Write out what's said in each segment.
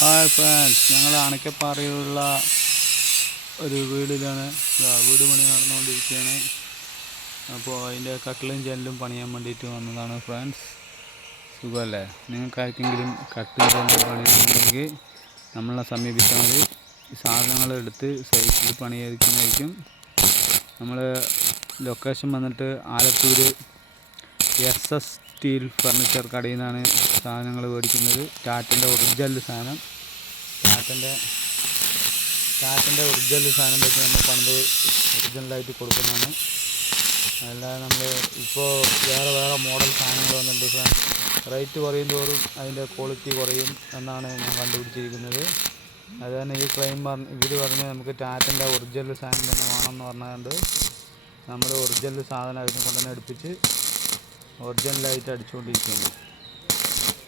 Hi friends, ഞങ്ങൾ അണക്കപ്പാറയിലുള്ള ഒരു വീടിലാണ് വീട് പണി നടന്നുകൊണ്ടിരിക്കുകയാണ്. അപ്പോൾ അതിൻ്റെ കട്ടിലും ജനലും പണിയാൻ വേണ്ടിയിട്ട് വന്നതാണ് ഫ്രണ്ട്സ്. സുഖമല്ലേ? നിങ്ങൾക്കാർക്കെങ്കിലും കട്ടിലും ജനലും പണിയുന്നുണ്ടെങ്കിൽ നമ്മളെ സമീപിച്ചാൽ മതി. സാധനങ്ങൾ എടുത്ത് സൈറ്റിൽ പണിയെടുക്കുന്നതായിരിക്കും. നമ്മൾ ലൊക്കേഷൻ വന്നിട്ട് ആലത്തൂർ SS സ്റ്റീൽ ഫർണിച്ചർ കടയിൽ നിന്നാണ് സാധനങ്ങൾ മേടിക്കുന്നത്. ടാറ്റൻ്റെ ഒറിജിനൽ സാധനം, ടാറ്റൻ്റെ ഒറിജിനൽ സാധനം വെച്ച് നമ്മൾ പണിത് ഒറിജിനലായിട്ട് കൊടുക്കുന്നതാണ്. അല്ലാതെ നമ്മൾ ഇപ്പോൾ വേറെ മോഡൽ സാധനങ്ങൾ വന്നിട്ടുണ്ട്. റേറ്റ് കുറയും തോറും അതിൻ്റെ ക്വാളിറ്റി കുറയും എന്നാണ് ഞാൻ കണ്ടുപിടിച്ചിരിക്കുന്നത്. അത് തന്നെ ഈ ക്ലെയിം ഇവർ പറഞ്ഞ് നമുക്ക് ടാറ്റൻ്റെ ഒറിജിനൽ സാധനം തന്നെ വേണമെന്ന് പറഞ്ഞുകൊണ്ട് നമ്മൾ ഒറിജിനൽ സാധനം അതിനെ കൊണ്ടുതന്നെ അടുപ്പിച്ച് ഒറിജിനലായിട്ട് അടിച്ചുകൊണ്ടിരിക്കുന്നു.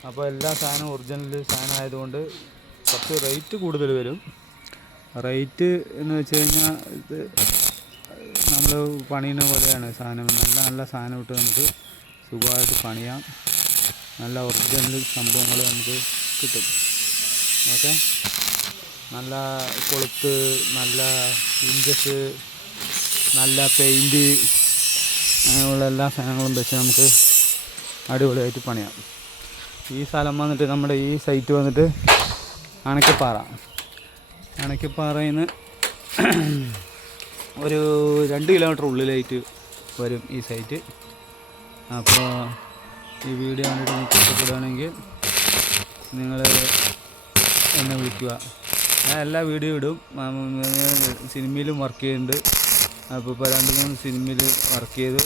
അപ്പോൾ എല്ലാ സാധനവും ഒറിജിനൽ സാധനം ആയതുകൊണ്ട് കുറച്ച് റേറ്റ് കൂടുതൽ വരും. റേറ്റ് എന്ന് വെച്ച് കഴിഞ്ഞാൽ ഇത് നമ്മൾ പണിയുന്ന പോലെയാണ്. സാധനം നല്ല സാധനം ഇട്ട് നമുക്ക് സുഖമായിട്ട് പണിയാം. നല്ല ഒറിജിനൽ സംഭവങ്ങൾ നമുക്ക് കിട്ടും. ഓക്കെ, നല്ല കൊളുത്ത്, നല്ല ഇഞ്ചസ്, നല്ല പെയിൻറ്റ്, അങ്ങനെയുള്ള എല്ലാ സാധനങ്ങളും വെച്ച് നമുക്ക് അടിപൊളിയായിട്ട് പണിയാം. ഈ സ്ഥലം വന്നിട്ട് നമ്മുടെ ഈ സൈറ്റ് വന്നിട്ട് അണക്കപ്പാറയിൽ നിന്ന് ഒരു 2 കിലോമീറ്റർ ഉള്ളിലായിട്ട് വരും ഈ സൈറ്റ്. അപ്പോൾ ഈ വീഡിയോ കണ്ടിട്ട് നിങ്ങൾക്ക് ഇഷ്ടപ്പെടുകയാണെങ്കിൽ നിങ്ങൾ എന്നെ വിളിക്കുക. ഞാൻ എല്ലാ വീഡിയോ ഇടും. സിനിമയിലും വർക്ക് ചെയ്യുന്നുണ്ട്. അപ്പോൾ ഇപ്പോൾ 2-3 സിനിമയിൽ വർക്ക് ചെയ്തു.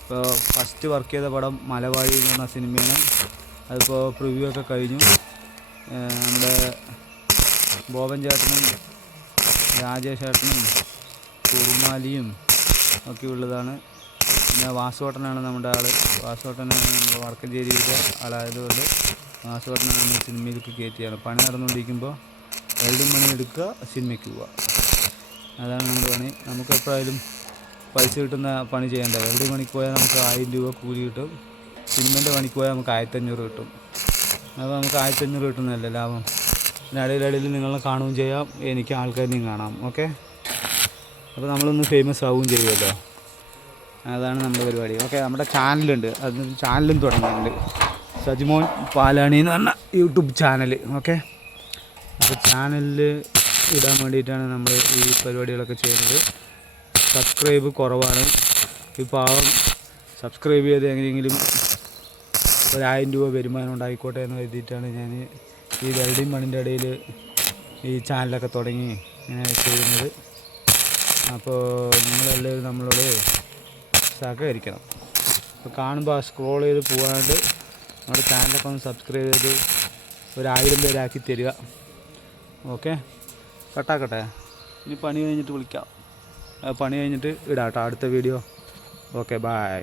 ഇപ്പോൾ ഫസ്റ്റ് വർക്ക് ചെയ്ത പടം മലവാഴി എന്ന് പറഞ്ഞ സിനിമയാണ്. അതിപ്പോൾ പ്രിവ്യൂ ഒക്കെ കഴിഞ്ഞു. നമ്മുടെ ബോബൻ ചേട്ടനും രാജേഷ് ചേട്ടനും കുറുമാലിയും ഒക്കെ ഉള്ളതാണ്. പിന്നെ വാസുവേട്ടനാണ് നമ്മുടെ ആൾ. വാസുവേട്ടനാണ് നമ്മുടെ വടക്കഞ്ചേരിയിലെ ആളായതുകൊണ്ട് വാസുവേട്ടനാണ് നമ്മൾ സിനിമയിലേക്ക് കയറ്റിയാണ്. പണി നടന്നുകൊണ്ടിരിക്കുമ്പോൾ വെൽഡിങ് പണി എടുക്കുക, സിനിമയ്ക്ക് പോവുക. അതാണ് നമ്മുടെ പണി. നമുക്ക് എപ്പോഴായാലും പൈസ കിട്ടുന്ന പണി ചെയ്യേണ്ട. വെൽഡിങ് പണിക്ക് പോയാൽ നമുക്ക് 1000 രൂപ കൂലി കിട്ടും. സിനിമേൻ്റെ പണിക്ക് പോയാൽ നമുക്ക് 1500 കിട്ടും. അപ്പോൾ നമുക്ക് 1500 കിട്ടുന്നതല്ലേ ലാഭം. പിന്നെ ഇടയിലിടയിൽ നിങ്ങളെ കാണുകയും ചെയ്യാം, എനിക്ക് ആൾക്കാരെയും കാണാം. ഓക്കെ, അപ്പോൾ നമ്മളൊന്ന് ഫേമസ് ആവുകയും ചെയ്യുമല്ലോ. അതാണ് നമ്മുടെ പരിപാടി. ഓക്കെ, നമ്മുടെ ചാനലുണ്ട്. അത് ചാനലും തുടങ്ങിയിട്ടുണ്ട്. സജിമോൻ പാലാണി എന്ന് പറഞ്ഞ യൂട്യൂബ് ചാനൽ. ഓക്കെ, അപ്പോൾ ചാനലിൽ ഇടാൻ വേണ്ടിയിട്ടാണ് നമ്മൾ ഈ പരിപാടികളൊക്കെ ചെയ്യുന്നത്. സബ്സ്ക്രൈബ് കുറവാണ്. ഈ പാവം സബ്സ്ക്രൈബ് ചെയ്ത് എങ്ങനെയെങ്കിലും 1000 രൂപ വരുമാനം ഉണ്ടായിക്കോട്ടെ എന്ന് കരുതിയിട്ടാണ് ഞാൻ ഈ വെൽഡിങ് പണിൻ്റെ ഇടയിൽ ഈ ചാനലൊക്കെ തുടങ്ങി ഇങ്ങനെ ചെയ്യുന്നത്. അപ്പോൾ നിങ്ങളെല്ലാവരും നമ്മളോട് സഹകരിക്കണം. അപ്പോൾ കാണുമ്പോൾ സ്ക്രോൾ ചെയ്ത് പോകാണ്ട് നമ്മുടെ ചാനലൊക്കെ ഒന്ന് സബ്സ്ക്രൈബ് ചെയ്ത് 1000 പേരാക്കി തരിക. ഓക്കെ, കട്ടാക്കട്ടെ. ഇനി പണി കഴിഞ്ഞിട്ട് വിളിക്കാം. പണി കഴിഞ്ഞിട്ട് ഇടാം കേട്ടോ അടുത്ത വീഡിയോ. Okay, by.